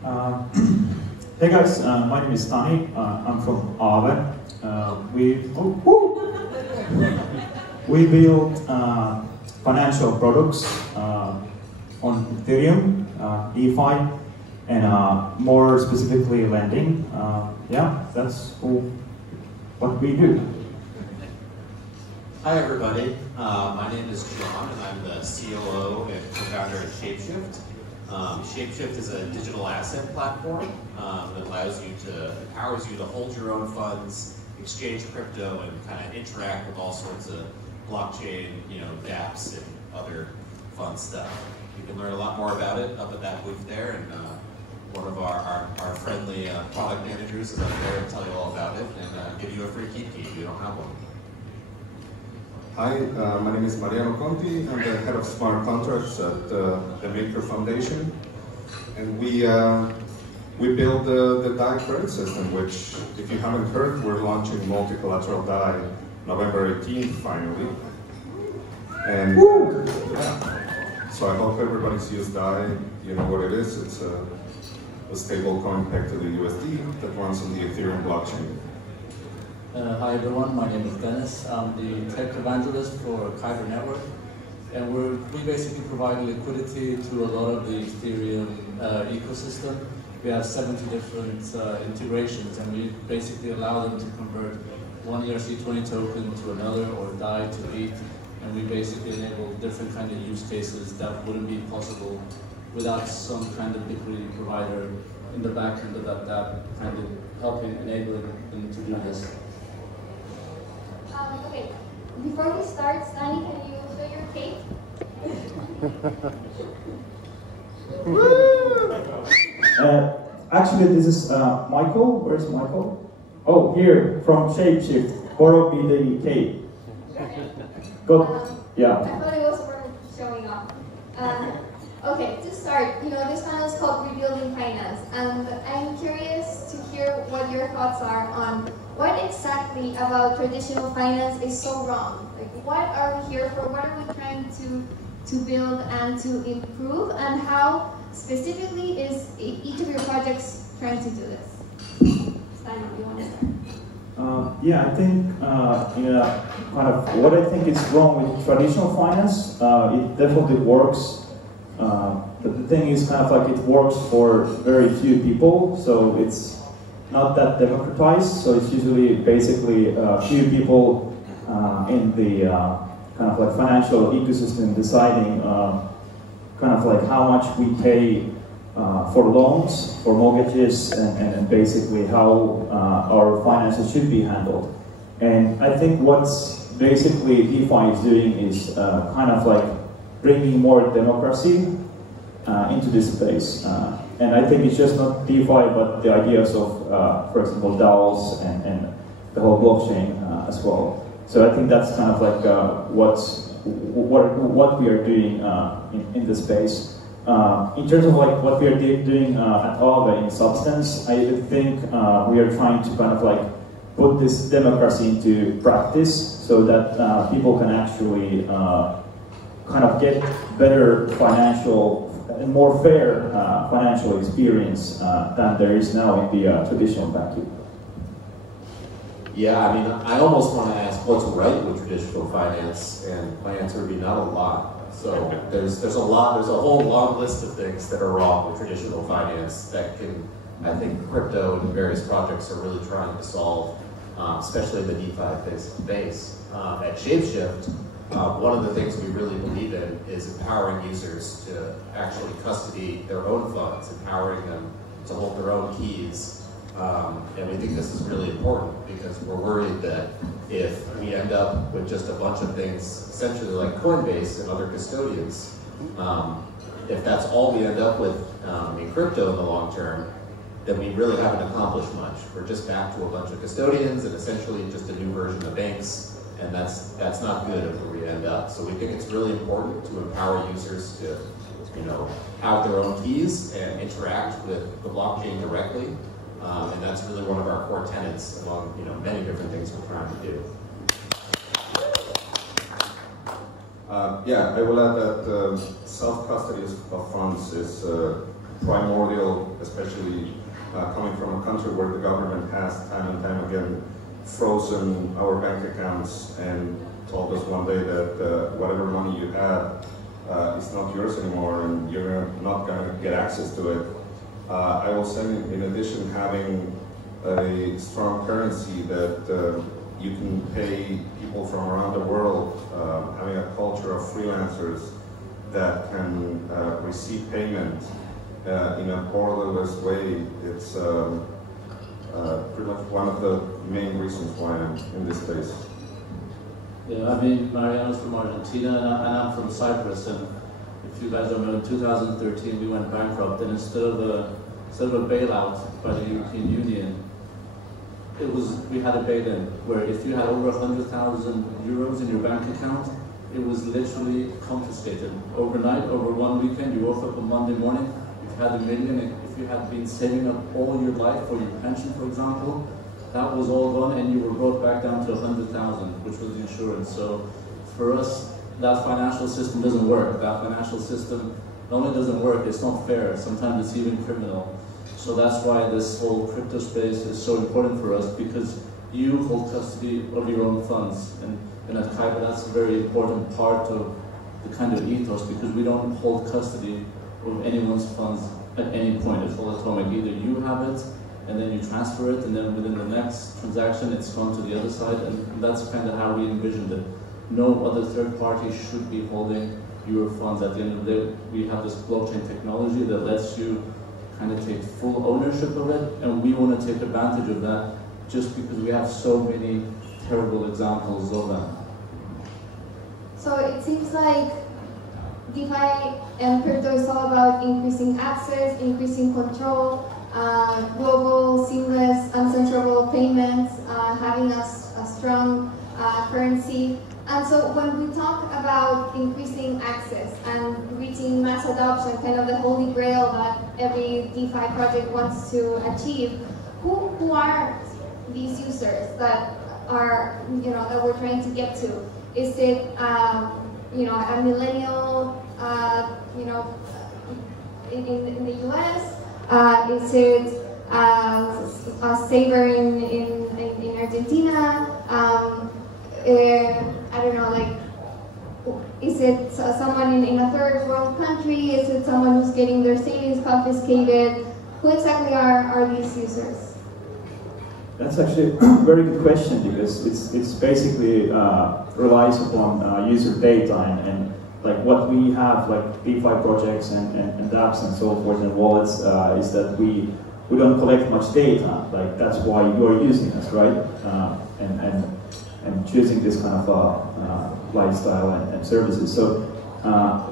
Hey guys, my name is Stani. I'm from Aave. We build financial products on Ethereum, DeFi, and more specifically lending. Yeah, that's what we do. Hi everybody, my name is John and I'm the COO and Co-Founder of ShapeShift. ShapeShift is a digital asset platform that empowers you to hold your own funds, exchange crypto, and kind of interact with all sorts of blockchain, dApps and other fun stuff. You can learn a lot more about it up at that booth there, and one of our friendly product managers is up there to tell you all about it and give you a free key if you don't have one. Hi, my name is Mariano Conti. I'm the head of smart contracts at the Maker Foundation, and we build the DAI credit system, which, if you haven't heard, we're launching multi-collateral DAI November 18th finally. And yeah, so I hope everybody's used DAI. You know what it is? It's a stable coin pegged to the USD that runs on the Ethereum blockchain. Hi everyone, my name is Deniz. I'm the tech evangelist for Kyber network, and we basically provide liquidity to a lot of the Ethereum ecosystem. We have 70 different integrations, and we basically allow them to convert one ERC20 token to another or DAI to ETH, and we basically enable different kind of use cases that wouldn't be possible without some kind of liquidity provider in the back end of that kind of helping enabling them to do this. Okay, before we start, Stani, can you show your cake? Actually, this is Michael. Where's Michael? Oh, here, from ShapeShift. Borrow me the cake. Good. Yeah. I thought it was worth showing off. Okay, to start, this panel is called Rebuilding Finance, and I'm curious to hear what your thoughts are on what exactly about traditional finance is so wrong. Like, what are we here for? What are we trying to build and to improve, and how specifically is each of your projects trying to do this? Stani, do you want to start? Yeah, I think kind of what I think is wrong with traditional finance. It definitely works. But the thing is kind of like it works for very few people, so it's not that democratized. So it's usually basically a few people in the kind of like financial ecosystem deciding kind of like how much we pay for loans, for mortgages, and basically how our finances should be handled. And I think what's basically DeFi is doing is kind of like bringing more democracy into this space. And I think it's just not DeFi, but the ideas of, for example, DAOs and the whole blockchain as well. So I think that's kind of like what we are doing in the space. In terms of like what we are doing at Aave in substance, I think we are trying to kind of like put this democracy into practice so that people can actually kind of get better financial and more fair financial experience than there is now in the traditional banking. Yeah, I mean, I almost want to ask what's right with traditional finance, and my answer would be not a lot. So there's a whole long list of things that are wrong with traditional finance that I think crypto and various projects are really trying to solve, especially the DeFi space. At ShapeShift, one of the things we really believe in is empowering users to actually custody their own funds, empowering them to hold their own keys. And we think this is really important because we're worried that if we end up with just a bunch of things, essentially like Coinbase and other custodians, if that's all we end up with in crypto in the long term, then we really haven't accomplished much. We're just back to a bunch of custodians and essentially just a new version of banks, and that's not good of where we end up. So we think it's really important to empower users to, have their own keys and interact with the blockchain directly. And that's really one of our core tenets among many different things we're trying to do. Yeah, I will add that self-custody of funds is primordial, especially coming from a country where the government has time and time again frozen our bank accounts and told us one day that whatever money you have is not yours anymore and you're not going to get access to it. I will say, in addition, having a strong currency that you can pay people from around the world, having a culture of freelancers that can receive payment in a borderless way, it's pretty much one of the main reasons why I'm in this space. Yeah, I mean, Mariano's from Argentina and I'm from Cyprus, and if you guys don't know, in 2013 we went bankrupt, and instead of a bailout by the European Union, we had a bail-in, where if you had over 100,000 euros in your bank account, it was literally confiscated. Overnight, over one weekend, you woke up on Monday morning, if you had $1 million, if you had been saving up all your life for your pension, for example, that was all gone, and you were brought back down to 100,000, which was the insurance. So for us, that financial system doesn't work. That financial system not only doesn't work, it's not fair. Sometimes it's even criminal. So that's why this whole crypto space is so important for us, because you hold custody of your own funds. And at Kyber, that's a very important part of the kind of ethos, because we don't hold custody of anyone's funds at any point. It's all atomic. Either you have it, and then you transfer it, and then within the next transaction, it's gone to the other side, and that's kind of how we envisioned it. No other third party should be holding your funds. At the end of the day, we have this blockchain technology that lets you kind of take full ownership of it, and we want to take advantage of that just because we have so many terrible examples of that. So it seems like DeFi and crypto is all about increasing access, increasing control, global, seamless, uncensorable payments, having a strong currency. And so when we talk about increasing access and reaching mass adoption, kind of the holy grail that every DeFi project wants to achieve, who are these users that are, that we're trying to get to? Is it, a millennial, in the US? Is it a saver in Argentina? I don't know, like, is it someone in a third world country? Is it someone who's getting their savings confiscated? Who exactly are these users? That's actually a very good question, because it's basically relies upon user data and like what we have, like DeFi projects and dApps and so forth and wallets, is that we don't collect much data. Like, that's why you are using us, right? And choosing this kind of lifestyle and services. So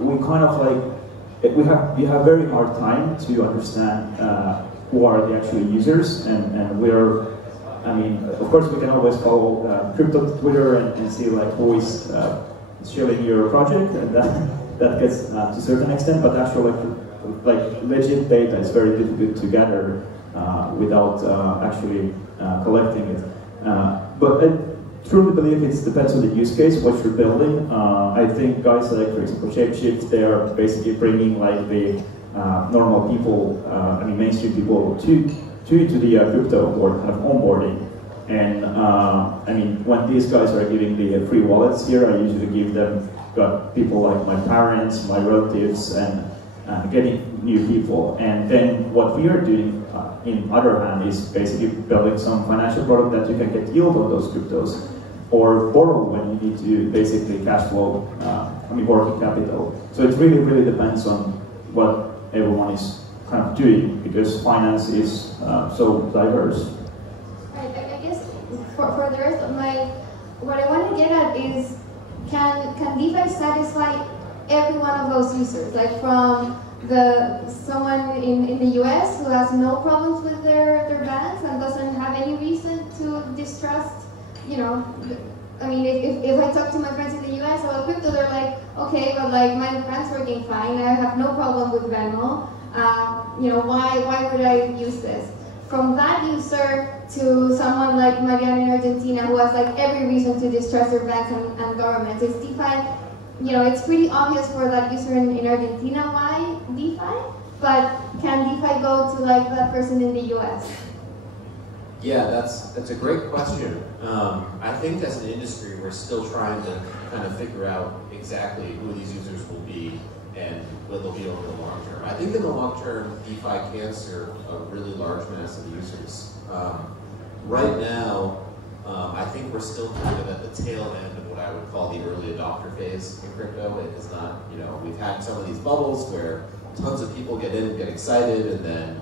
we kind of like, we have very hard time to understand who are the actual users, and we're, I mean, of course we can always follow crypto Twitter and see like who is sharing your project, and that gets to a certain extent, but actually like legit data is very difficult to gather without actually collecting it. But I truly believe it depends on the use case, what you're building. I think guys like, for example, ShapeShift, they are basically bringing like the normal people, mainstream people to the crypto or kind of onboarding. And when these guys are giving the free wallets here, I usually give them people like my parents, my relatives, and getting new people. And then what we are doing, in other hand, is basically building some financial product that you can get yield on those cryptos, or borrow when you need to basically cash flow, working capital. So it really, really depends on what everyone is kind of doing, because finance is so diverse. Right, I guess for the rest of what I want to get at is, can DeFi satisfy every one of those users? Like from someone in the US who has no problems with their banks and doesn't have any reason to distrust, if I talk to my friends in the US about crypto, they're like, okay, but like my bank's working fine, I have no problem with Venmo, why would I use this? From that user to someone like Mariano in Argentina who has like every reason to distrust their banks and governments, is DeFi, it's pretty obvious for that user in Argentina why DeFi, but can DeFi go to like the person in the US? Yeah, that's a great question. I think as an industry, we're still trying to kind of figure out exactly who these users will be and what they'll be over the long term. I think in the long term, DeFi can serve a really large mass of users. Right now, I think we're still kind of at the tail end of what I would call the early adopter phase in crypto. It is not, we've had some of these bubbles where tons of people get in, get excited, and then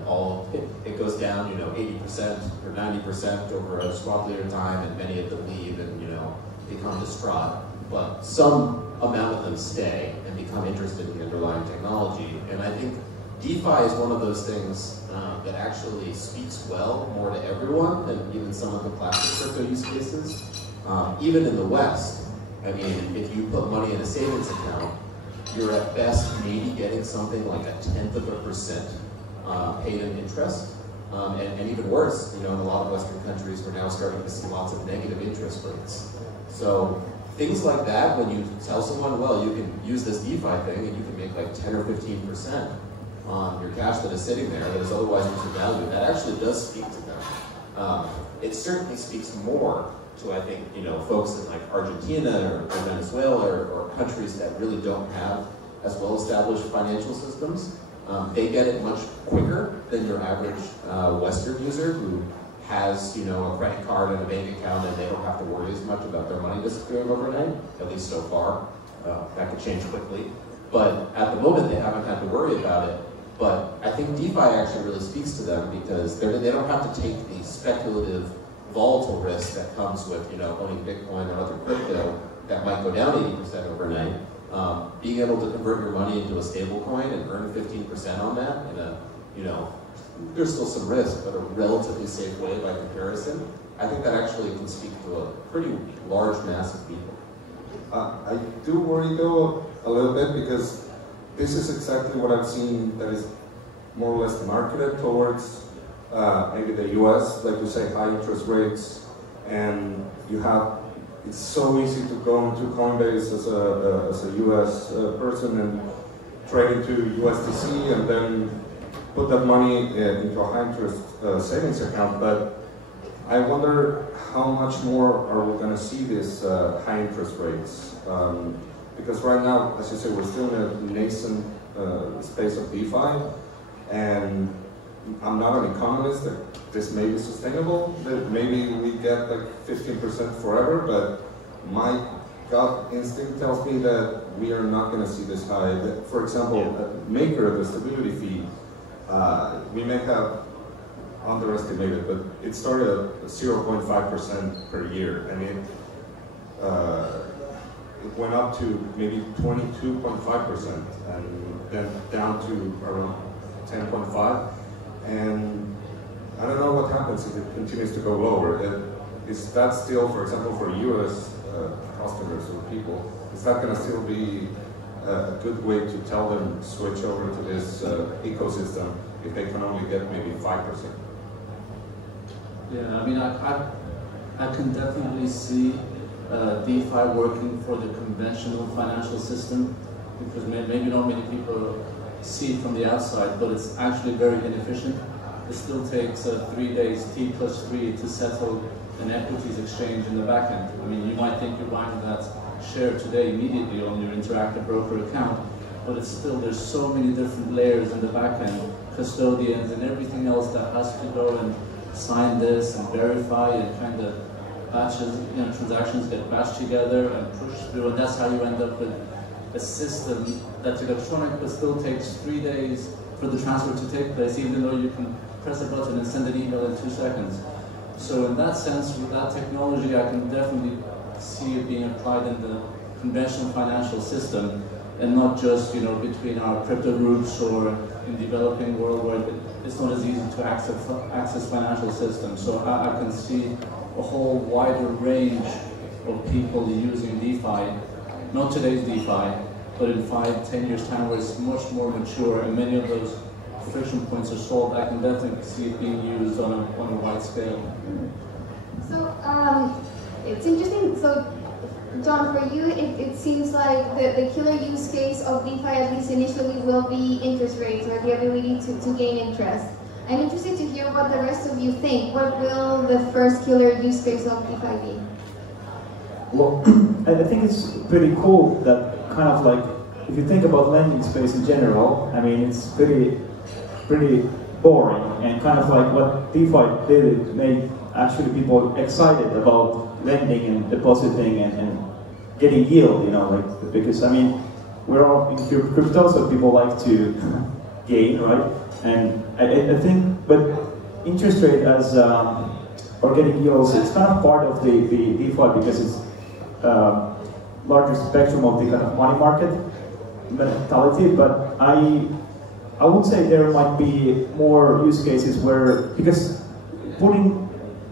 it goes down, 80% or 90% over a short period of time, and many of them leave and, become distraught. But some amount of them stay and become interested in the underlying technology. And I think DeFi is one of those things that actually speaks well more to everyone than even some of the classic crypto use cases. Even in the West, I mean, if you put money in a savings account, you're at best maybe getting something like 0.1% paid in interest. And even worse, in a lot of Western countries, we're now starting to see lots of negative interest rates. So things like that, when you tell someone, well, you can use this DeFi thing and you can make like 10 or 15% on your cash that is sitting there that is otherwise losing value, that actually does speak to them. It certainly speaks more to, I think, folks in like Argentina or Venezuela or countries that really don't have as well-established financial systems. They get it much quicker than your average Western user who has, a credit card and a bank account, and they don't have to worry as much about their money disappearing overnight, at least so far. That could change quickly. But at the moment, they haven't had to worry about it. But I think DeFi actually really speaks to them because they don't have to take the speculative, volatile risk that comes with, owning Bitcoin or other crypto that might go down 80% overnight. Being able to convert your money into a stable coin and earn 15% on that in a, there's still some risk, but a relatively safe way by comparison, I think that actually can speak to a pretty large mass of people. I do worry though a little bit because this is exactly what I've seen that is more or less marketed towards maybe the US, like you say, high interest rates, and it's so easy to go into Coinbase as a US person and trade into USDC and then put that money into a high interest savings account. But I wonder how much more are we going to see these high interest rates? Because right now, as you say, we're still in a nascent space of DeFi, and I'm not an economist that this may be sustainable, that maybe we get like 15% forever, but my gut instinct tells me that we are not going to see this high. For example, Maker, the stability fee, we may have underestimated, but it started at 0.5% per year, and it went up to maybe 22.5%, and then down to around 10.5%. And I don't know what happens if it continues to go lower. Is that still, for example, for US customers or people, is that going to still be a good way to tell them switch over to this ecosystem if they can only get maybe 5%? Yeah, I mean, I can definitely see DeFi working for the conventional financial system, because maybe not many people see it from the outside, but it's actually very inefficient. It still takes 3 days, T+3, to settle an equities exchange in the back end. I mean, you might think you're buying that share today immediately on your interactive broker account, but it's still, there's so many different layers in the back end, custodians and everything else that has to go and sign this and verify, and kind of batches, transactions get batched together and pushed through, and that's how you end up with a system that's electronic but still takes 3 days for the transfer to take place, even though you can press a button and send an email in 2 seconds. So in that sense, with that technology, I can definitely see it being applied in the conventional financial system, and not just between our crypto groups or in developing world where it's not as easy to access financial systems. So I can see a whole wider range of people using DeFi, not today's DeFi, but in 5-10 years time where it's much more mature and many of those friction points are solved. I can definitely see it being used on a wide scale. So it's interesting. So John, for you, it seems like the killer use case of DeFi, at least initially, will be interest rates or the ability to gain interest. I'm interested to hear what the rest of you think. What will the first killer use case of DeFi be? Well, I think it's pretty cool that kind of like, if you think about lending space in general, I mean, it's pretty boring, and kind of like what DeFi did, it made actually people excited about lending and depositing and getting yield, you know, like, because I mean, we're all in crypto, so people like to gain, right? And I think, but interest rate as or getting yields, it's kind of part of the DeFi because it's larger spectrum of the kind of money market mentality. But I would say there might be more use cases where, because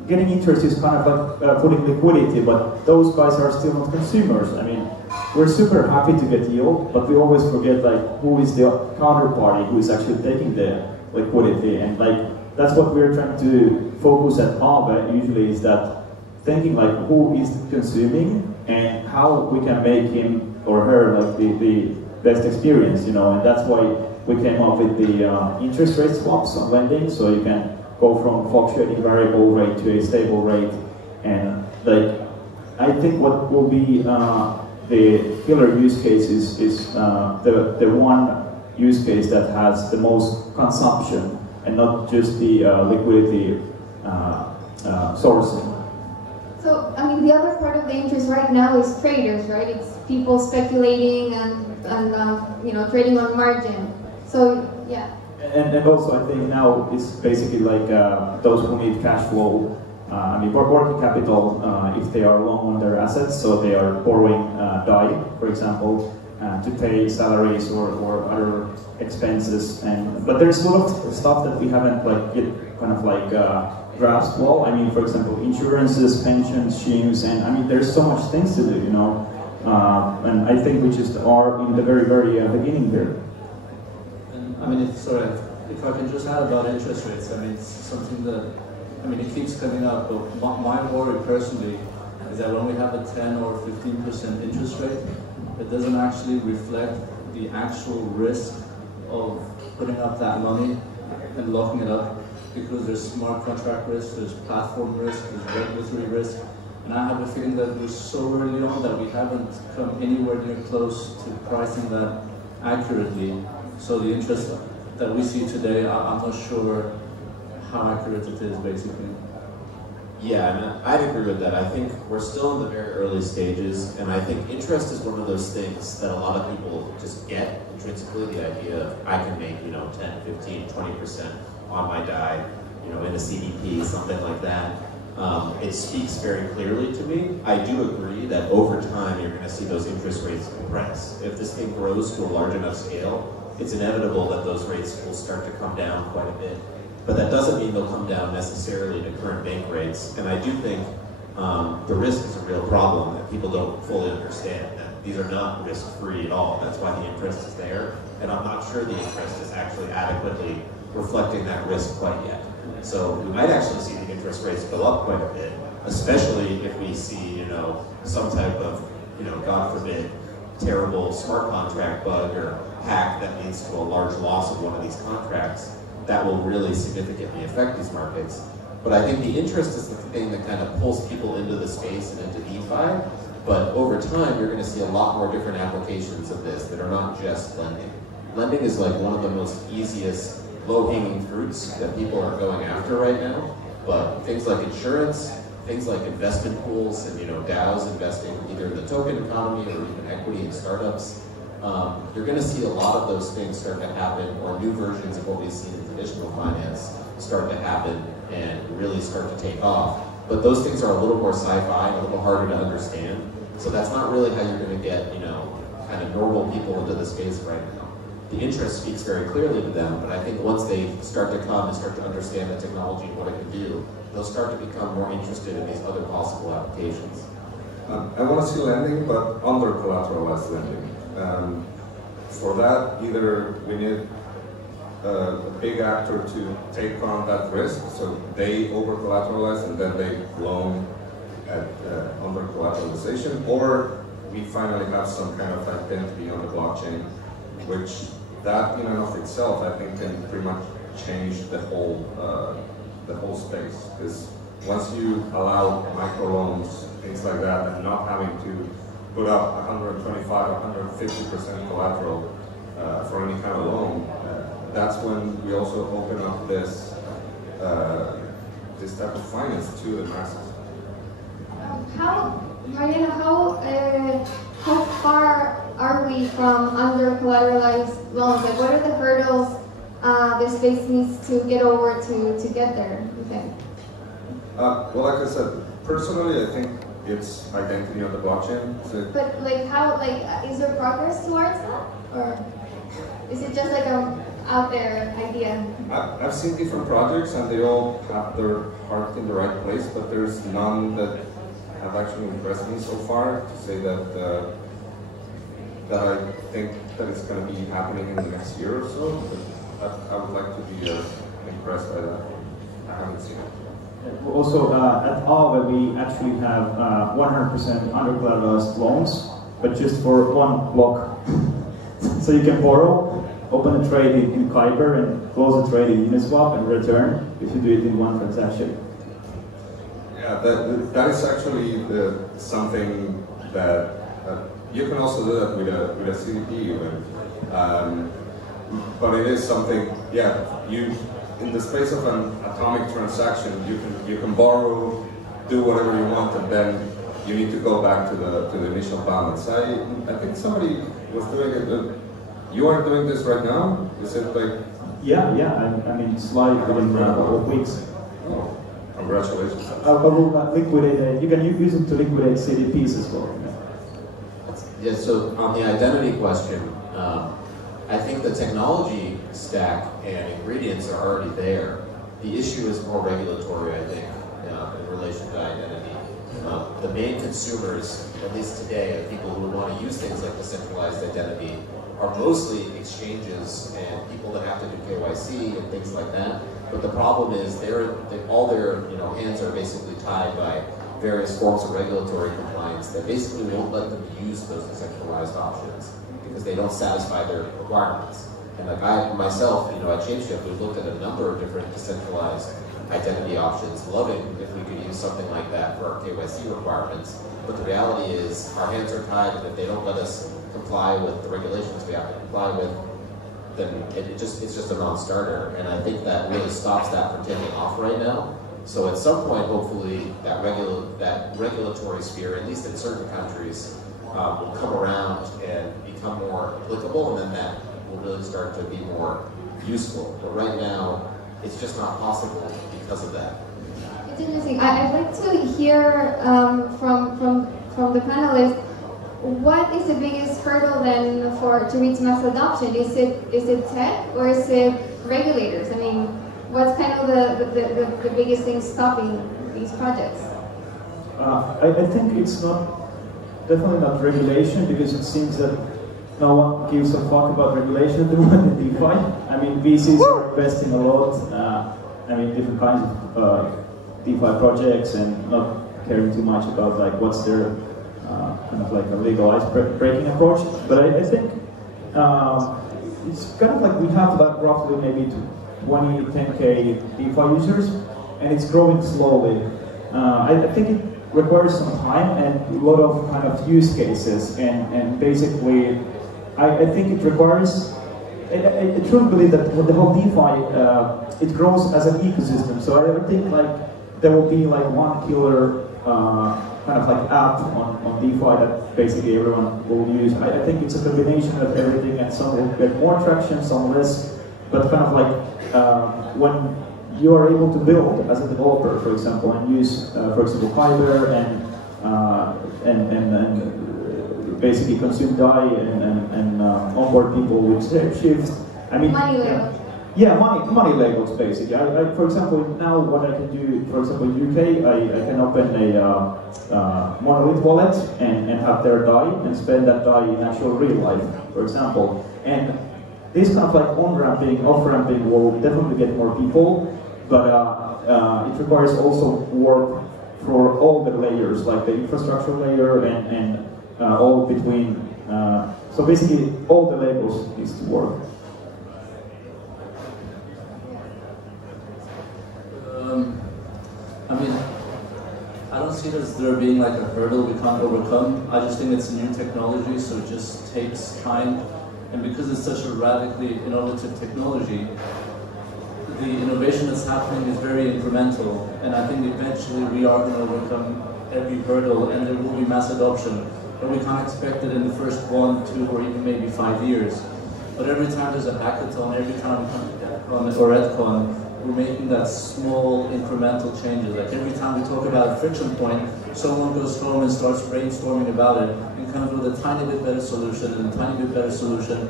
getting interest is kind of like putting liquidity, but those guys are still not consumers. I mean, we're super happy to get yield, but we always forget like who is the counterparty who is actually taking the liquidity, and like that's what we're trying to focus at Aave usually, is that thinking like who is consuming and how we can make him or her like the best experience, you know, and that's why we came up with the interest rate swaps on lending, so you can go from fluctuating variable rate to a stable rate. And like, I think what will be the killer use case is the one use case that has the most consumption and not just the liquidity sourcing. So, I mean, the other part of the interest right now is traders, right? It's people speculating and you know, trading on margin. So, yeah. And also, I think now it's basically like those who need cash flow, I mean, working capital, if they are long on their assets, so they are borrowing DAI, for example, to pay salaries or other expenses. But there's a lot of stuff that we haven't like yet kind of like grasped well. I mean, for example, insurances, pension schemes, and I mean, there's so much things to do, you know. And I think we just are in the very beginning there. I mean, if I can just add about interest rates, I mean, it's something that, I mean, it keeps coming up, but my worry personally is that when we have a 10 or 15% interest rate, it doesn't actually reflect the actual risk of putting up that money and locking it up, because there's smart contract risk, there's platform risk, there's regulatory risk, and I have a feeling that we're so early on that we haven't come anywhere near close to pricing that accurately. So the interest that we see today, I'm not sure how accurate it is, basically. Yeah, I mean, I'd agree with that. I think we're still in the very early stages, and I think interest is one of those things that a lot of people just get intrinsically, the idea of I can make, you know, 10, 15, 20% on my DAI, you know, in a CDP, something like that. It speaks very clearly to me. I do agree that over time you're going to see those interest rates compress. If this thing grows to a large enough scale, it's inevitable that those rates will start to come down quite a bit. But that doesn't mean they'll come down necessarily to current bank rates. And I do think the risk is a real problem that people don't fully understand. That these are not risk-free at all. That's why the interest is there. And I'm not sure the interest is actually adequately reflecting that risk quite yet. So we might actually see the interest rates go up quite a bit, especially if we see, you know, some type of, you know, God forbid, terrible smart contract bug or hack that leads to a large loss of one of these contracts. That will really significantly affect these markets. But I think the interest is the thing that kind of pulls people into the space and into DeFi. But over time, you're going to see a lot more different applications of this that are not just lending. Lending is like one of the most easiest low-hanging fruits that people are going after right now. But things like insurance, things like investment pools, and, you know, DAOs investing either in the token economy or even equity in startups, you're going to see a lot of those things start to happen, or new versions of what we've seen in traditional finance start to happen and really start to take off. But those things are a little more sci-fi and a little harder to understand. So that's not really how you're going to get, you know, kind of normal people into the space right now. The interest speaks very clearly to them, but I think once they start to come and start to understand the technology and what it can do, they'll start to become more interested in these other possible applications. I want to see lending, but under collateralized lending. For that, either we need a big actor to take on that risk, so they over-collateralize and then they loan at under collateralization, or we finally have some kind of identity on the blockchain, which that in and of itself, I think, can pretty much change the whole space. Because once you allow microloans, things like that, and not having to put up 125, 150% collateral for any kind of loan, that's when we also open up this type of finance to the masses. Mariano, how far are we from under-collateralized loans? Like, what are the hurdles the space needs to get over to get there, you think? Well, like I said, personally, I think it's identity on the blockchain. So but like, how, like, is there progress towards that? Or is it just like a out there idea? I've seen different projects and they all have their heart in the right place, but there's none that have actually impressed me so far to say that that I think that it's going to be happening in the next year or so. But I would like to be impressed by that. I haven't seen it. Also, at Aave, we actually have 100% under-collateralized loans, but just for one block. So you can borrow, open a trade in Kyber, and close a trade in Uniswap and return if you do it in one transaction. Yeah, that is actually something that you can also do that with a CDP even. But it is something, yeah, in the space of an atomic transaction, you can borrow, do whatever you want, and then you need to go back to the initial balance. I think somebody was doing it. You are doing this right now? Is it like? Yeah. I mean, it's live within a couple of weeks. Oh, congratulations! I will liquidate it. You can use it to liquidate CDPs as well. Yeah. So on the identity question, I think the technology stack and ingredients are already there. The issue is more regulatory, I think, in relation to identity. The main consumers, at least today, of people who want to use things like decentralized identity are mostly exchanges and people that have to do KYC and things like that. But the problem is all their hands are basically tied by various forms of regulatory compliance that basically won't let them use those decentralized options because they don't satisfy their requirements. And like I myself, at ShapeShift, we've looked at a number of different decentralized identity options, loving if we could use something like that for our KYC requirements. But the reality is our hands are tied, and if they don't let us comply with the regulations we have to comply with, then it's just a non-starter. And I think that really stops that from taking off right now. So at some point, hopefully, that regulatory sphere, at least in certain countries, will come around and become more applicable, and then that will really start to be more useful. But right now, it's just not possible because of that. It's interesting. I'd like to hear from the panelists, what is the biggest hurdle then to reach mass adoption? Is it tech or is it regulators? I mean, what's kind of the biggest thing stopping these projects? I think it's definitely not regulation, because it seems that no one gives a fuck about regulation at the moment in DeFi. I mean, VCs are investing a lot. Different kinds of DeFi projects, and not caring too much about like what's their kind of like a legal ice-breaking approach. But I think it's kind of like we have like roughly maybe 10K DeFi users, and it's growing slowly. I think it requires some time and a lot of kind of use cases, and basically I think it requires, I truly believe that the whole DeFi, it grows as an ecosystem. So I don't think like there will be like one killer kind of like app on DeFi that basically everyone will use. I think it's a combination of everything, and some will get more traction, some less, but kind of like when you are able to build as a developer, for example, and use, for example, Kyber and basically consume DAI and onboard people with ShapeShift. I mean, money Legos. Yeah, money Legos basically. For example, now what I can do, for example, in UK, I can open a Monolith wallet and have their DAI and spend that DAI in actual real life, for example. And this kind of like on-ramping, off-ramping will definitely get more people, but it requires also work for all the layers, like the infrastructure layer and all between. So basically, all the levels needs to work. I mean, I don't see it as there being like a hurdle we can't overcome. I just think it's a new technology, so it just takes time. And because it's such a radically innovative technology, the innovation that's happening is very incremental. And I think eventually we are going to overcome every hurdle and there will be mass adoption. But we can't expect it in the first 1, 2, or even maybe 5 years. But every time there's a hackathon, every time we come to DevCon or EdCon, we're making that small incremental changes. Like every time we talk about a friction point, someone goes home and starts brainstorming about it and comes with a tiny bit better solution and a tiny bit better solution.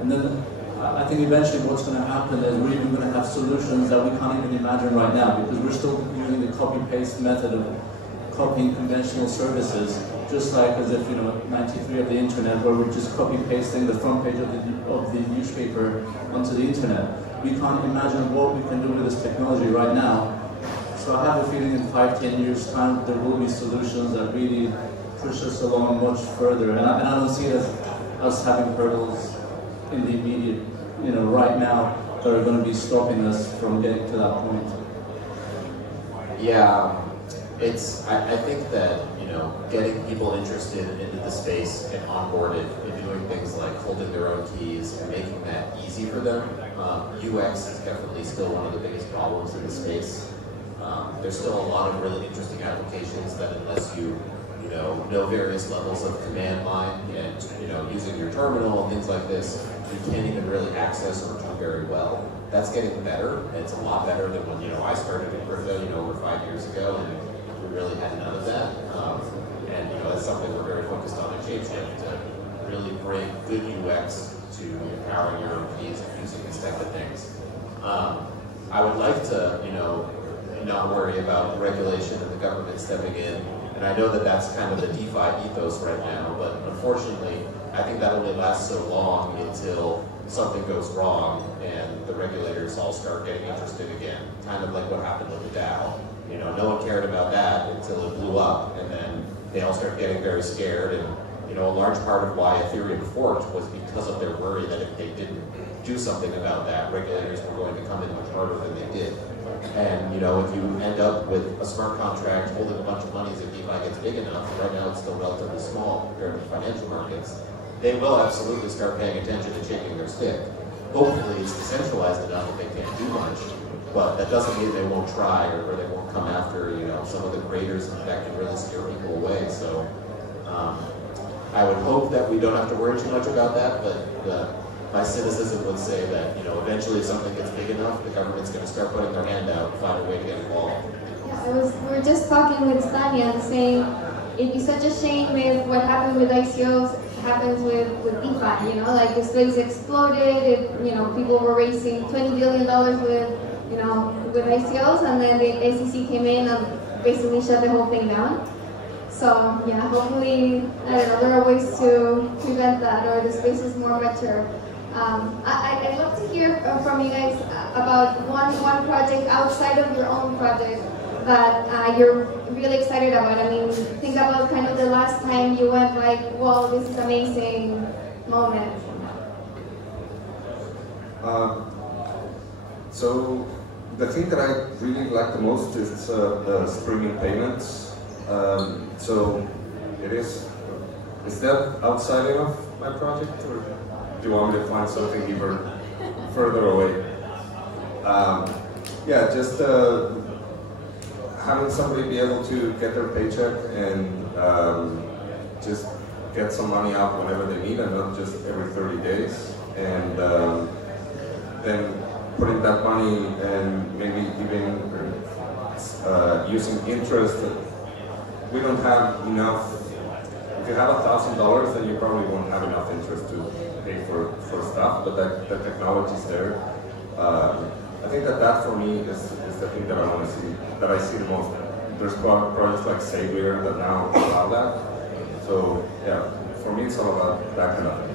And then I think eventually what's going to happen is we're even going to have solutions that we can't even imagine right now because we're still using the copy-paste method of copying conventional services, just like as if, 93 of the internet where we're just copy-pasting the front page of the newspaper onto the internet. We can't imagine what we can do with this technology right now. So I have a feeling in 5, 10 years time there will be solutions that really push us along much further. And I don't see it as us having hurdles in the immediate, right now that are going to be stopping us from getting to that point. Yeah, I think that, getting people interested into the space and onboarded and doing things like holding their own keys and making that easy for them. UX is definitely still one of the biggest problems in the space. There's still a lot of really interesting applications that unless you know various levels of command line and using your terminal and things like this, you can't even really access or do very well. That's getting better. It's a lot better than when I started in crypto over 5 years ago, and we really had none of that. And that's something we're very focused on at ShapeShift, to really bring good UX to empowering your own keys and using these type of things. I would like to not worry about regulation and the government stepping in. And I know that that's kind of the DeFi ethos right now, but unfortunately, I think that only lasts so long until something goes wrong and the regulators all start getting interested again. Kind of like what happened with the DAO. No one cared about that until it blew up, and then they all started getting very scared. And a large part of why Ethereum forked was because of their worry that if they didn't do something about that, regulators were going to come in much harder than they did. And if you end up with a smart contract holding a bunch of money as if DeFi gets big enough, right now it's still relatively small compared to financial markets, they will absolutely start paying attention and shaking their stick. Hopefully it's decentralized enough that they can't do much, but that doesn't mean they won't try or they won't come after some of the creators that can really scare people away. So I would hope that we don't have to worry too much about that, but my cynicism would say that eventually if something gets big enough, the government's going to start putting their hand out and find a way to get involved. Yeah, we were just talking with Stani and saying it'd be such a shame if what happened with ICOs happens with DeFi. Like the space exploded. People were raising $20 billion with ICOs, and then the SEC came in and basically shut the whole thing down. So yeah, hopefully, there are ways to prevent that, or the space is more mature. I'd love to hear from you guys about one project outside of your own project that you're really excited about. I mean, think about kind of the last time you went like, "Wow, this is amazing" moment. So the thing that I really like the most is the streaming payments. So it is that outside of my project, or do you want me to find something even further away? Yeah, just having somebody be able to get their paycheck and just get some money out whenever they need, and not just every 30 days, and then putting that money and maybe even using interest. We don't have enough. If you have $1,000, then you probably won't have enough interest to pay for stuff, but the technology's there. I think that for me is the thing that I want to see, that I see the most. There's projects like Savior that now allow that. So yeah, for me it's all about that kind of thing.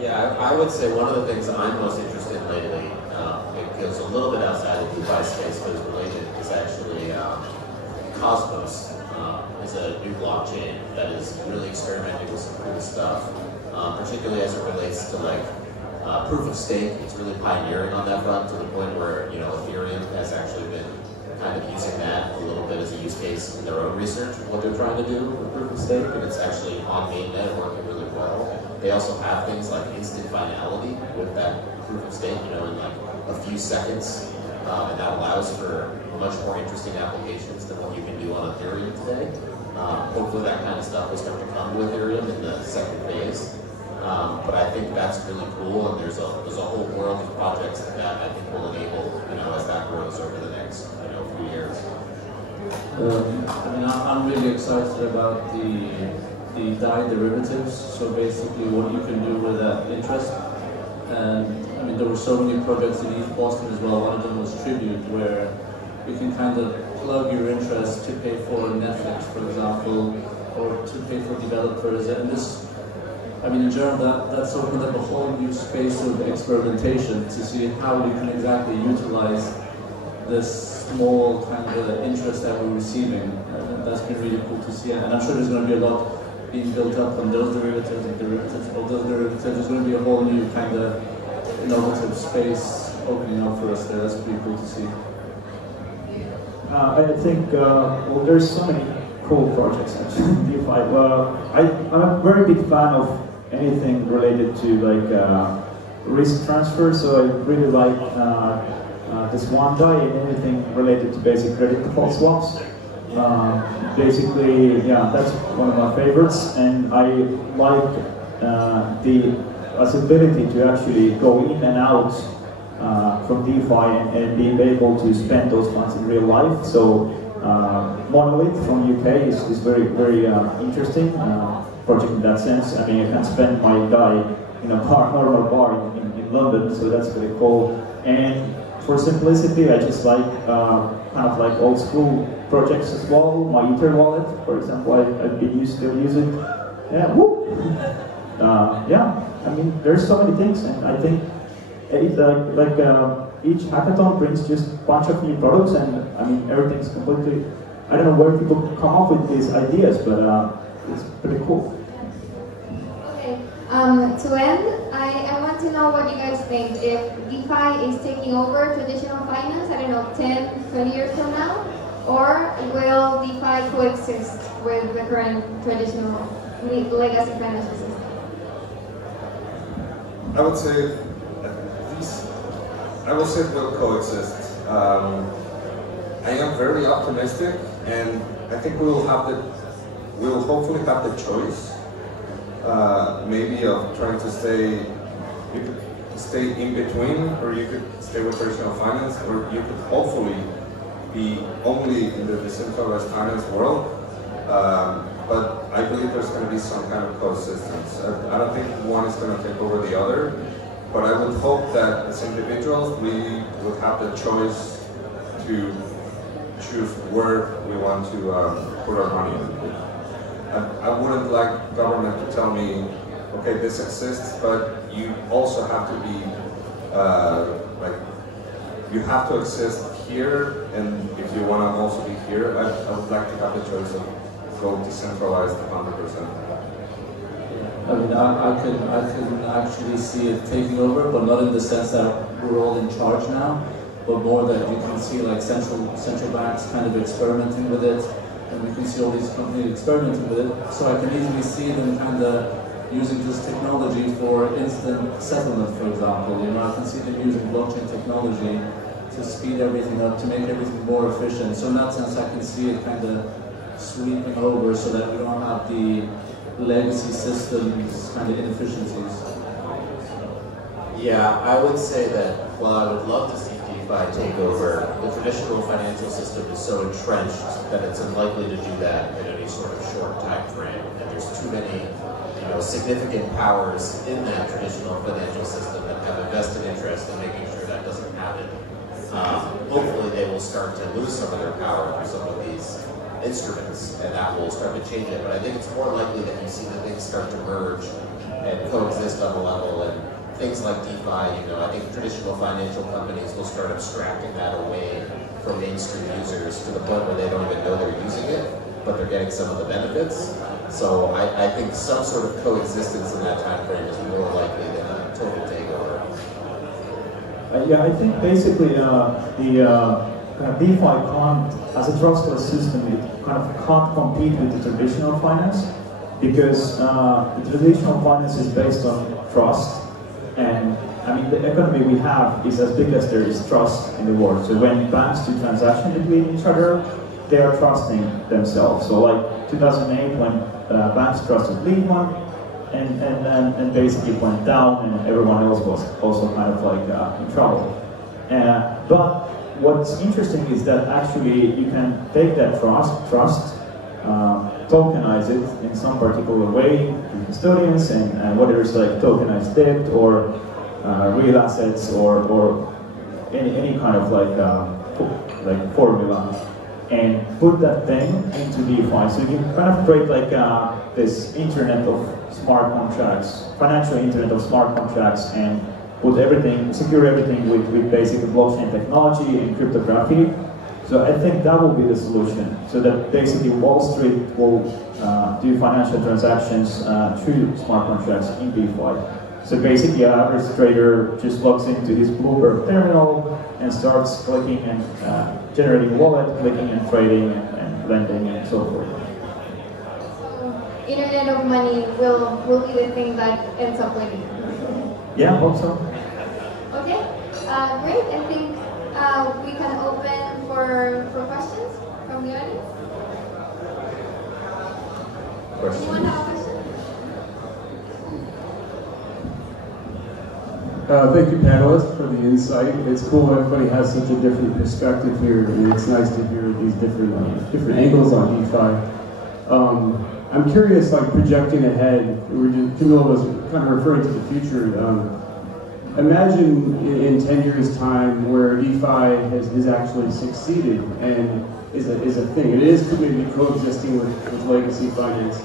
Yeah, I would say one of the things I'm most interested in lately it goes a little bit outside the DeFi space, but is related, is actually Cosmos. Is a new blockchain that is really experimenting with some cool stuff, particularly as it relates to like proof of stake. It's really pioneering on that front to the point where Ethereum has actually been kind of using that a little bit as a use case in their own research, what they're trying to do with proof of stake, and it's actually on mainnet and working really well. They also have things like instant finality with that proof of stake, in like a few seconds, and that allows for much more interesting applications than what you can do on Ethereum today. Hopefully that kind of stuff will start to come to Ethereum in the second phase. But I think that's really cool, and there's a whole world of projects that I think will enable, as that grows over the next, few years. I'm really excited about the DAI derivatives. So basically, what you can do with that interest. And there were so many projects in East Boston as well. One of them was Tribute, where you can kind of plug your interest to pay for Netflix, for example, or to pay for developers. And this, in general, that's opened up a whole new space of experimentation to see how we can exactly utilize this small kind of interest that we're receiving. And that's been really cool to see. And I'm sure there's going to be a lot being built up on those derivatives and derivatives of those derivatives. There's going to be a whole new kind of innovative space opening up for us there. That's pretty cool to see. I think there's so many cool projects actually in DeFi. I'm a very big fan of anything related to risk transfer, so I really like this one DAI and anything related to basic credit default swaps. Basically, that's one of my favorites, and I like the ability to actually go in and out from DeFi and being able to spend those funds in real life. So Monolith from UK is very, very interesting project in that sense. I can spend my DAI in a normal bar in London, so that's pretty cool. And for simplicity, I just like kind of like old school projects as well. My Ether wallet, for example, I've been still using. Yeah, woo! There's so many things, and I think each hackathon brings just a bunch of new products, and everything's completely. I don't know where people come up with these ideas, but it's pretty cool. Okay. To end, I want to know what you guys think. If DeFi is taking over traditional finance, 10, 20 years from now, or will DeFi coexist with the current traditional legacy financial system? I would say it will coexist. I am very optimistic, and I think we will hopefully have the choice, maybe of trying to stay in between, or you could stay with traditional finance, or you could hopefully be only in the decentralized finance world. But I believe there's going to be some kind of coexistence. I don't think one is going to take over the other, but I would hope that as individuals we would have the choice to choose where we want to put our money in. I wouldn't like government to tell me, okay, this exists, but you also have to be, you have to exist here, and if you want to also be here, I would like to have the choice of go decentralized 100%. I can actually see it taking over, but not in the sense that we're all in charge now, but more that you can see like central banks kind of experimenting with it, and we can see all these companies experimenting with it. So I can easily see them kind of using this technology for instant settlement, for example. I can see them using blockchain technology to speed everything up, to make everything more efficient. So in that sense, I can see it kind of sweeping over so that we don't have the legacy systems kind of inefficiencies. Yeah, I would say that while I would love to see DeFi take over, the traditional financial system is so entrenched that it's unlikely to do that in any sort of short time frame. And there's too many significant powers in that traditional financial system that have a vested interest in making sure that doesn't happen. Hopefully they will start to lose some of their power through some of these instruments, and that will start to change it. But I think it's more likely that you see the things start to merge and coexist on a level and things like DeFi, I think traditional financial companies will start abstracting that away from mainstream users to the point where they don't even know they're using it, but they're getting some of the benefits. So I think some sort of coexistence in that time frame is more likely than a total takeover. Yeah, I think basically the kind of DeFi can't, as a trustless system, it kind of can't compete with the traditional finance, because the traditional finance is based on trust, and I mean the economy we have is as big as there is trust in the world. So when banks do transactions between each other, they are trusting themselves. So like 2008 when banks trusted Lehman, and basically went down, and everyone else was also kind of like in trouble. But what's interesting is that actually you can take that trust, tokenize it in some particular way to custodians, and whether it's like tokenized debt or real assets or any kind of like formula, and put that thing into DeFi. So you can kind of create like this internet of smart contracts, financial internet of smart contracts, and put everything, secure everything with basic blockchain technology and cryptography. So I think that will be the solution. So that basically Wall Street will do financial transactions through smart contracts in DeFi. So basically, an average trader just logs into his Bloomberg terminal and starts clicking and generating wallet, clicking and trading and lending and so forth. So Internet of Money will be the thing that ends up winning. Yeah, I hope so. Okay, great. I think we can open for questions from the audience. Anyone have a question? Thank you, panelists, for the insight. It's cool everybody has such a different perspective here, and it's nice to hear these different angles on DeFi. I'm curious, like projecting ahead, Camila was kind of referring to the future. Imagine in 10 years' time where DeFi has actually succeeded and is a thing. It is maybe coexisting with legacy finance.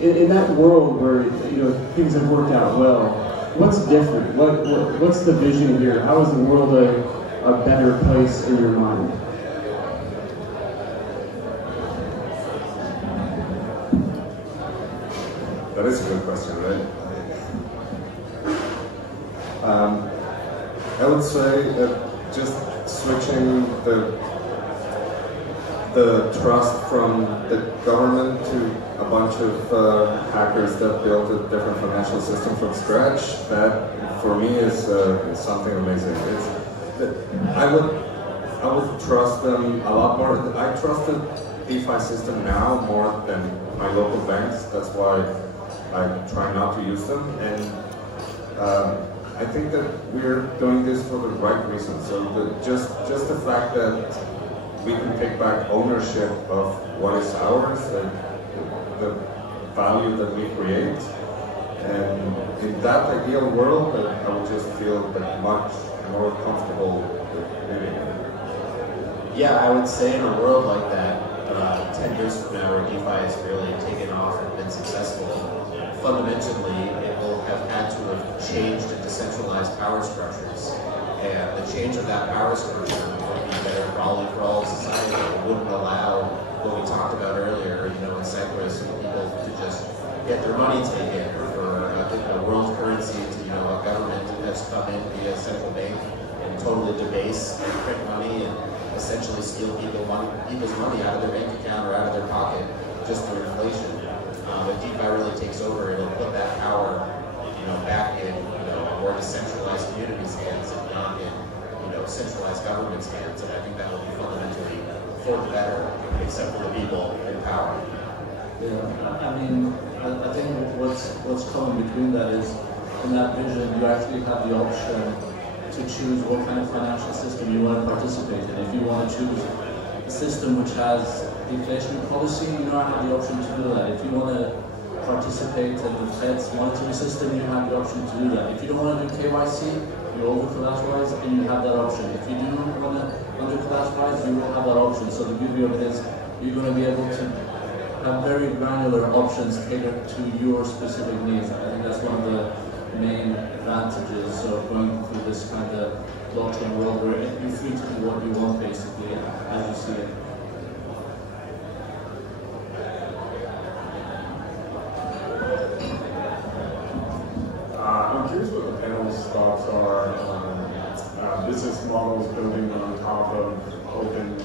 In that world where things have worked out well, what's different? What's the vision here? How is the world a better place in your mind? That is a good question, right? I would say that just switching the trust from the government to a bunch of hackers that built a different financial system from scratch, that for me is something amazing. I would trust them a lot more. I trust the DeFi system now more than my local banks. That's why I try not to use them, and I think that we're doing this for the right reasons. So just the fact that we can take back ownership of what is ours, the value that we create, and in that ideal world, I would just feel much more comfortable living. Yeah, I would say in a world like that, 10 years from now, where DeFi has really taken off and been successful, fundamentally, it will have had to have changed and decentralized power structures. And the change of that power structure would be better probably for all of society. It wouldn't allow what we talked about earlier, in Cyprus, for people to just get their money taken, or for a world currency to, a government that's come in via a central bank and totally debase and print money and essentially steal people's money out of their bank account or out of their pocket just through inflation. If DeFi really takes over, it'll put that power, back in, more decentralized communities' hands and not in, centralized governments' hands. And I think that will be fundamentally for the better, except for the people in power. Yeah, I mean, I think what's coming between that is, in that vision, you actually have the option to choose what kind of financial system you want to participate in. If you want to choose a system which has deflationary policy, you now have the option to do that. If you want to participate in the Fed's monetary system, you have the option to do that. If you don't want to do KYC, you're over-collateralized, and you have that option. If you do want to under-collateralize, you will have that option. So the beauty of it is, you're going to be able to have very granular options catered to your specific needs. I think that's one of the main advantages of going through this kind of blockchain world where you're free to do what you want, basically, as you see it. I'm curious what the panel's thoughts are on business models building on top of open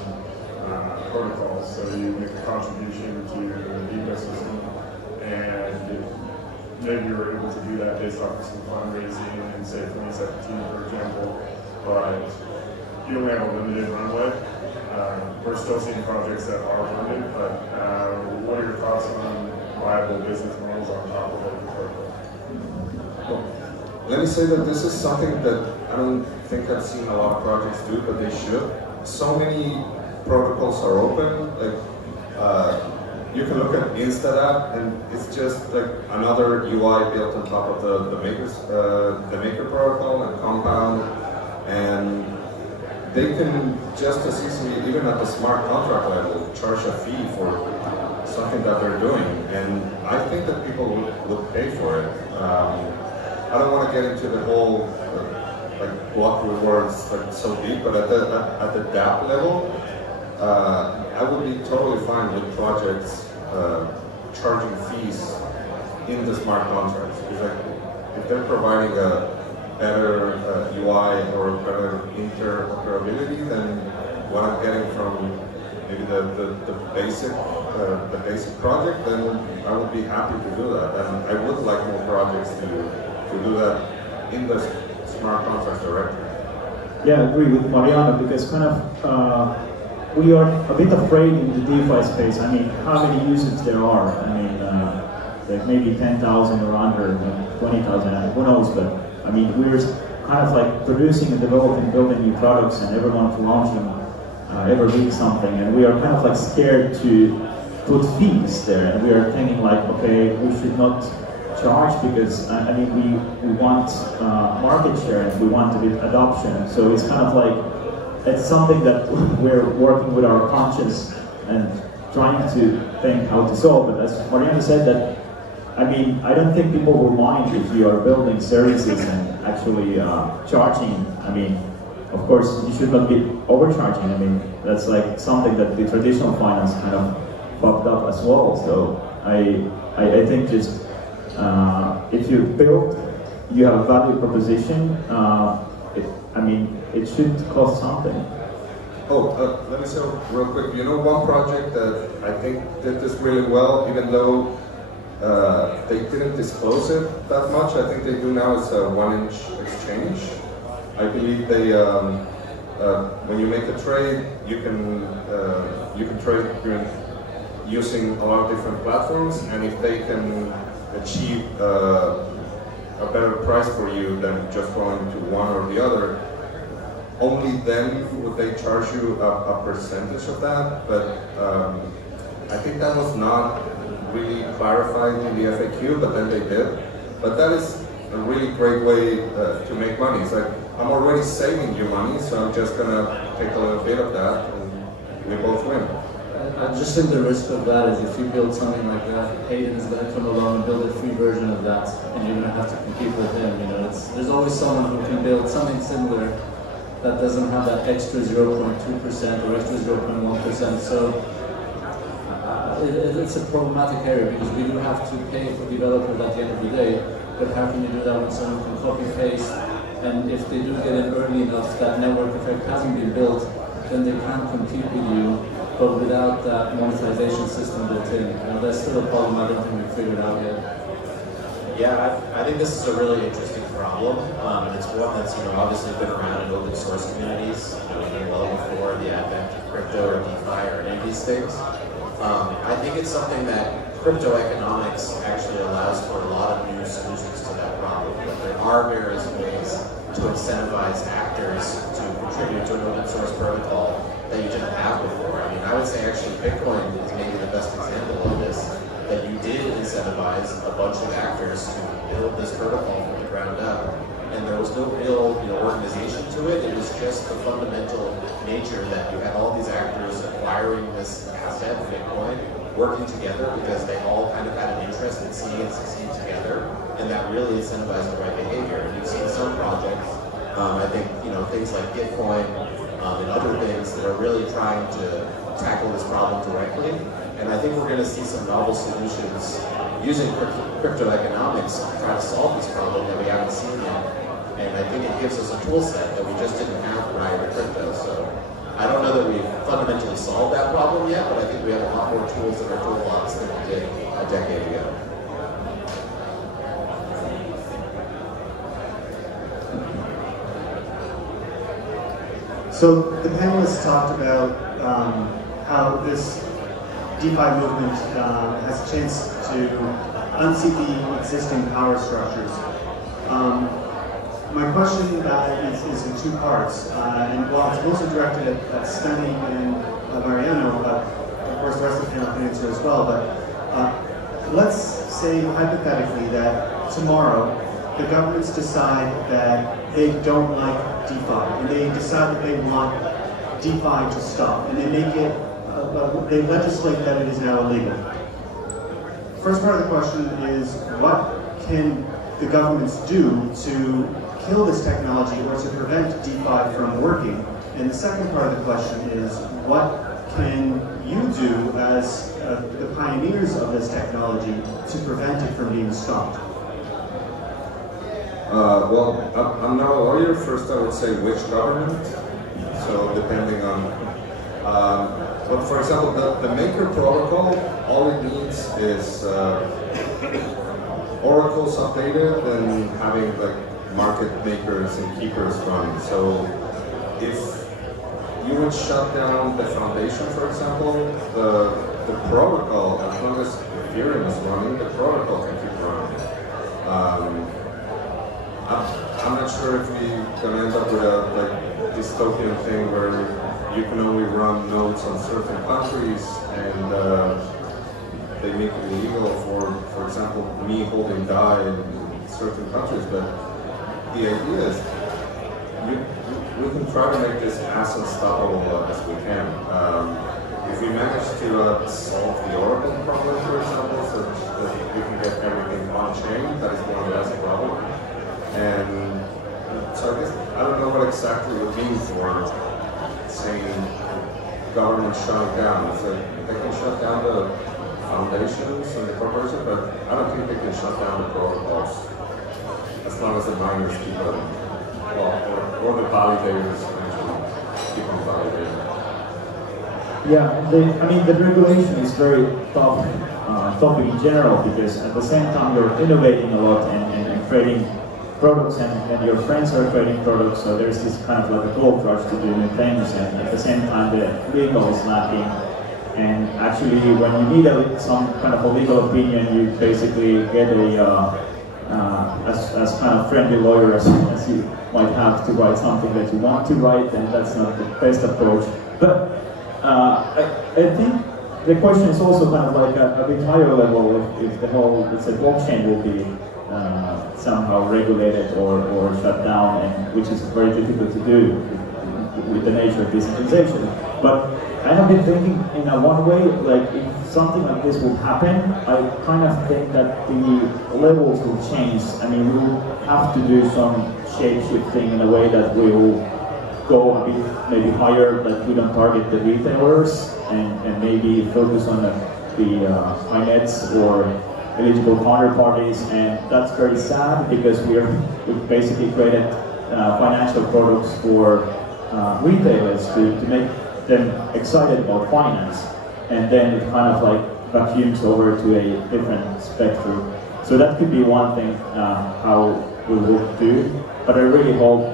protocols. So you make a contribution to the ecosystem, and maybe you were able to do that based off of some fundraising in, say, 2017, for example, but you only have a limited runway. We're still seeing projects that are funded, but what are your thoughts on viable business models on top of open protocols? Let me say that this is something that I don't think I've seen a lot of projects do, but they should. So many protocols are open. Like you can look at InstaDapp, and it's just like another UI built on top of the Maker protocol and Compound, and they can just as easily, even at the smart contract level, charge a fee for something that they're doing, and I think that people would pay for it. I don't want to get into the whole like block rewards like so deep, but at the dApp level, I would be totally fine with projects charging fees in the smart contracts. Because like, if they're providing a better UI or better interoperability than what I'm getting from maybe the basic project, then I would be happy to do that. And I would like more projects to do that in the smart contracts directly. Yeah, I agree with Mariano, because kind of we are a bit afraid in the DeFi space. I mean, how many users there are? I mean, like maybe 10,000 or under, 20,000, who knows? But I mean, we're kind of like producing and developing, building new products, and everyone's launching every week something, and we are kind of like scared to put fees there, and we are thinking like, okay, we should not charge because I mean we want market share and we want a bit adoption. So it's kind of like it's something that we're working with our conscience and trying to think how to solve. But as Mariano said, that I mean I don't think people will mind if you are building services and actually charging. I mean, of course you should not be overcharging. I mean that's like something that the traditional finance kind of fucked up as well. So I think just if you build, you have a value proposition, I mean, it should cost something. Let me say real quick, you know one project that I think did this really well, even though they didn't disclose it that much, I think they do now, is a 1-inch exchange. I believe they, when you make a trade, you can trade using a lot of different platforms, and if they can achieve a better price for you than just going to one or the other, only then would they charge you a percentage of that. But I think that was not really clarified in the FAQ, but then they did. But that is a really great way to make money. It's like, I'm already saving you money, so I'm just gonna take a little bit of that, and we both win. I just think the risk of that is if you build something like that, Hayden is going to come along and build a free version of that, and you're going to have to compete with him. You know, there's always someone who can build something similar that doesn't have that extra 0.2% or extra 0.1%. So it's a problematic area because we do have to pay for developers at the end of the day. But how can you do that when someone can copy paste? And if they do get in early enough, that network effect hasn't been built, then they can't compete with you. But without that monetization system built in, that's still a problem I don't think we've figured out yet. Yeah, I think this is a really interesting problem. It's one that's obviously been around in open source communities, even well before the advent of crypto or DeFi or any of these things. I think it's something that crypto economics actually allows for a lot of new solutions to that problem. But there are various ways to incentivize actors to contribute to an open source protocol that you didn't have before. I mean, I would say actually Bitcoin is maybe the best example of this, that you did incentivize a bunch of actors to build this protocol from the ground up, and there was no real organization to it. It was just the fundamental nature that you had all these actors acquiring this asset, Bitcoin, working together because they all kind of had an interest in seeing it succeed together, and that really incentivized the right behavior. some projects. I think things like Gitcoin and other things that are really trying to tackle this problem directly. And I think we're going to see some novel solutions using crypto economics to try to solve this problem that we haven't seen yet. And I think it gives us a tool set that we just didn't have prior to crypto. So I don't know that we've fundamentally solved that problem yet, but I think we have a lot more tools in our toolbox than we did a decade ago. So the panelists talked about how this DeFi movement has a chance to unseat the existing power structures. My question is in two parts, and while it's mostly directed at Stani and Mariano, but of course the rest of the panel can answer as well, but let's say hypothetically that tomorrow the governments decide that they don't like DeFi, and they decide that they want DeFi to stop, and they make it, they legislate that it is now illegal. First part of the question is, what can the governments do to kill this technology or to prevent DeFi from working? And the second part of the question is, what can you do as the pioneers of this technology to prevent it from being stopped? Well, I'm not a lawyer. First, I would say which government. So depending on, but for example, the Maker protocol, all it needs is oracles updated and having like market makers and keepers running. So if you would shut down the foundation, for example, the protocol, as long as Ethereum is running, the protocol can keep running. I'm not sure if we're gonna end up with a like dystopian thing where you can only run nodes on certain countries and they make it illegal for example, me holding DAI in certain countries. But the idea is we can try to make this as unstoppable as we can. If we manage to solve the Oracle problem, for example, so that we can get everything on-chain, that is one less problem. And so I guess, I don't know what exactly it means for saying government shutting down. So they can shut down the foundations and the corporation, but I don't think they can shut down the protocols as long as the miners keep on, well, or the validators actually keep on validating. Yeah, I mean, the regulation is very tough topic in general, because at the same time you're innovating a lot and creating products, and your friends are creating products, so there's this kind of like a gold rush to do new things, and at the same time the legal is lacking. And actually, when you need some kind of a legal opinion, you basically get as kind of friendly lawyer as you might have to write something that you want to write, and that's not the best approach. But I think the question is also kind of like a bit higher level, if the whole, let's say, blockchain will be somehow regulated or shut down, and which is very difficult to do with the nature of decentralization. But I have been thinking in a one way, like if something like this will happen, I kind of think that the levels will change. I mean, we will have to do some shape-shifting in a way that we will go a bit maybe higher, like we don't target the retailers, and maybe focus on the high nets or eligible counterparties. And that's very sad, because we've basically created financial products for retailers to make them excited about finance, and then it kind of like vacuums over to a different spectrum. So that could be one thing how we will do, but I really hope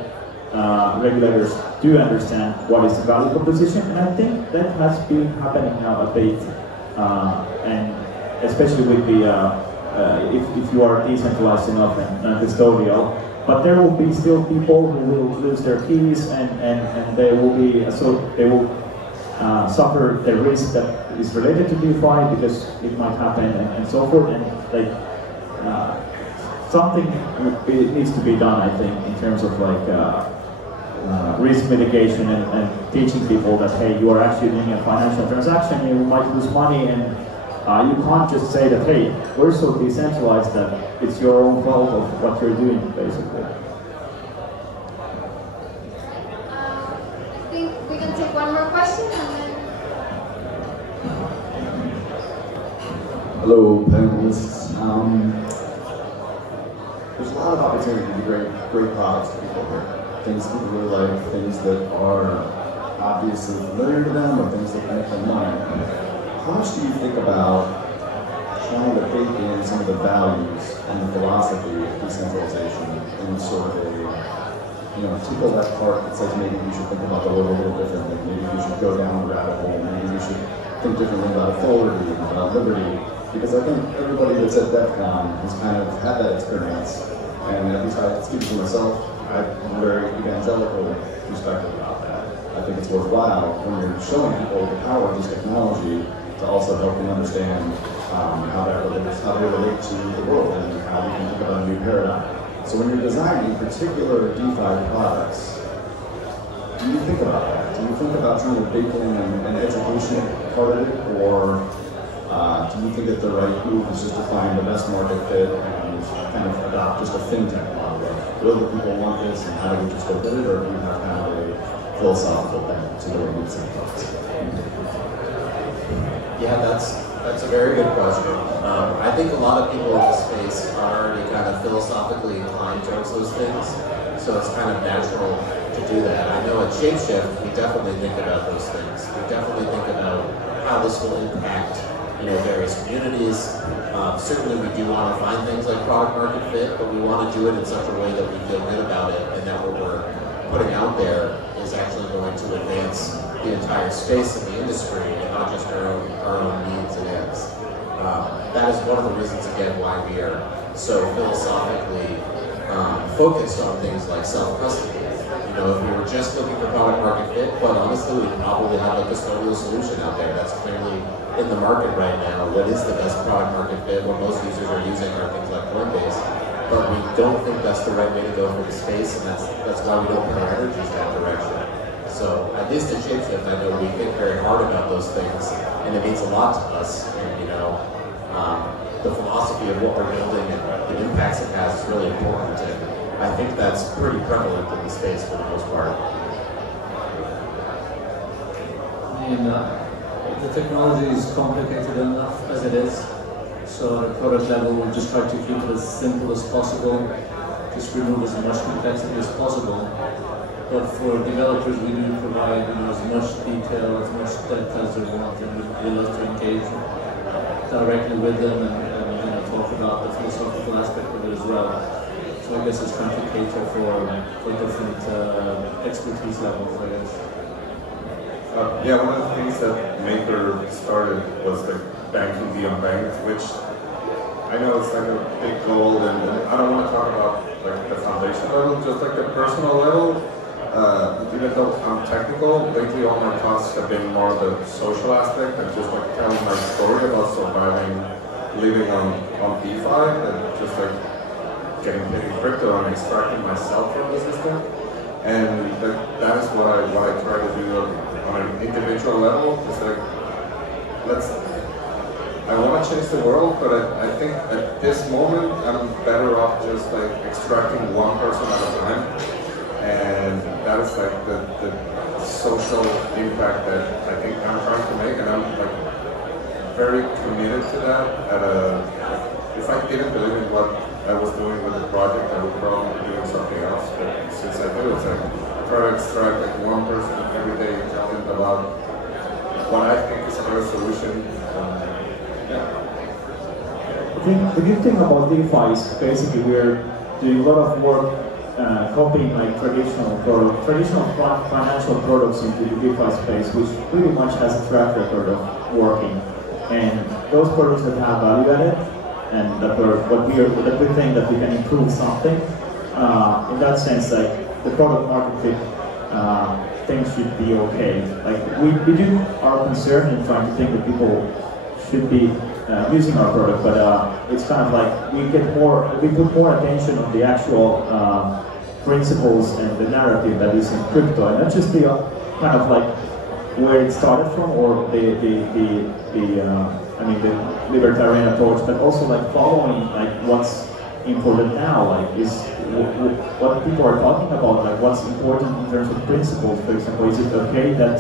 regulators do understand what is the value proposition, and I think that has been happening now a bit, and especially with the if you are decentralized enough and custodial. But there will be still people who will lose their keys, and they will be suffer the risk that is related to DeFi, because it might happen, and so forth. And like something needs to be done, I think, in terms of like risk mitigation and teaching people that, hey, you are actually doing a financial transaction, you might lose money, and you can't just say that, hey, we're so decentralized that it's your own fault of what you're doing, basically. think we can take one more question and then. Hello, panelists. There's a lot of opportunity to create great products for people here. Things that people really like, things that are obviously familiar to them, or things that make them money. How much do you think about trying to bake in some of the values and the philosophy of decentralization in sort of a, tickle that part that says maybe we should think about the world a little differently, maybe we should go down the rabbit hole, maybe we should think differently about authority and about liberty, because I think everybody that's at DevCon has kind of had that experience, and at least I speak for myself, I'm very evangelical perspective about that. I think it's worthwhile when you're showing people the power of this technology to also help them understand how they relate to the world and how we can think about a new paradigm. So when you're designing particular DeFi products, do you think about that? Do you think about trying to bake in an education part of it, or do you think that the right move is just to find the best market fit and kind of adopt just a fintech model? Will the people want this, and how do we just go get it, or do you have kind of a philosophical thing to the way you think about it? Yeah, that's a very good question. I think a lot of people in the space are already kind of philosophically inclined towards those things, so it's kind of natural to do that. I know at ShapeShift, we definitely think about those things. We definitely think about how this will impact, various communities. Certainly we do want to find things like product market fit, but we want to do it in such a way that we feel good about it, and that what we're putting out there is actually going to advance the entire space of the industry and not just our own needs and ends. That is one of the reasons, again, why we are so philosophically focused on things like self-custody. If we were just looking for product market fit, quite honestly, we'd probably have a custodial solution out there. That's clearly in the market right now. What is the best product market fit? What most users are using are things like Coinbase. But we don't think that's the right way to go for the space, and that's why we don't put our energies in that direction. So at least at ShapeShift, I know we think very hard about those things, and it means a lot to us. And the philosophy of what we're building and the impacts it has is really important, and I think that's pretty prevalent in the space for the most part. The technology is complicated enough as it is. So at a product level, we just try to keep it as simple as possible, just remove as much complexity as possible. But for developers, we do provide as much detail, as much depth as they want, and we love to engage directly with them and talk about the philosophical aspect of it as well. So I guess it's trying to cater for different expertise levels, I guess. Yeah, one of the things that Maker started was the banking beyond banks, which I know it's like a big goal, and I don't want to talk about like the foundation level, just like the personal level. Even though I'm technical, lately all my talks have been more the social aspect and just like telling my story about surviving, living on DeFi, and just like getting paid in crypto and extracting myself from the system. And that is what I try to do on an individual level. It's like, I want to change the world, but I think at this moment I'm better off just like extracting one person at a time, and that is like the social impact that I think I'm trying to make, and I'm like very committed to that. If I didn't believe in what I was doing with the project, I would probably be doing something else. But since I do, it's like I try to extract like one person every day, tell them about what I think is a better solution. I think the good thing about DeFi is basically we're doing a lot of work copying like traditional financial products into the DeFi space, which pretty much has a track record of working. And those products that have value added, and that we think that we can improve something. In that sense, like the product market fit things should be okay. Like we do are concerned in trying to think that people should be using our product, but it's kind of like we put more attention on the actual principles and the narrative that is in crypto, and not just the kind of like where it started from, or the libertarian approach, but also like following like what's important now, like is what people are talking about, like what's important in terms of principles. For example, is it okay that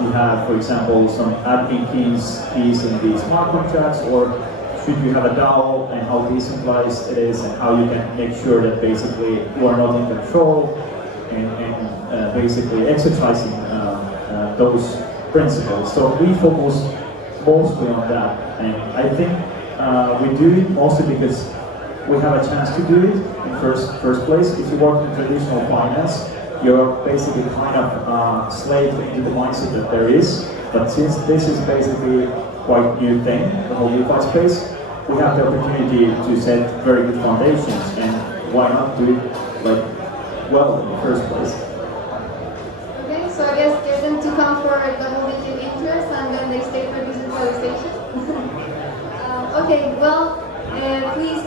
you have, for example, some admin keys in the smart contracts, or should you have a DAO, and how decentralized it is, and how you can make sure that basically you are not in control, and basically exercising those principles. So we focus mostly on that, and I think we do it mostly because we have a chance to do it in first place. If you work in traditional finance, you're basically kind of slave into the mindset that there is. But since this is basically quite new thing, the whole DeFi space, we have the opportunity to set very good foundations, and why not do it like well in the first place? Okay, so I guess get them to come for a double-digit interest, and then they stay for decentralization. Okay, well, please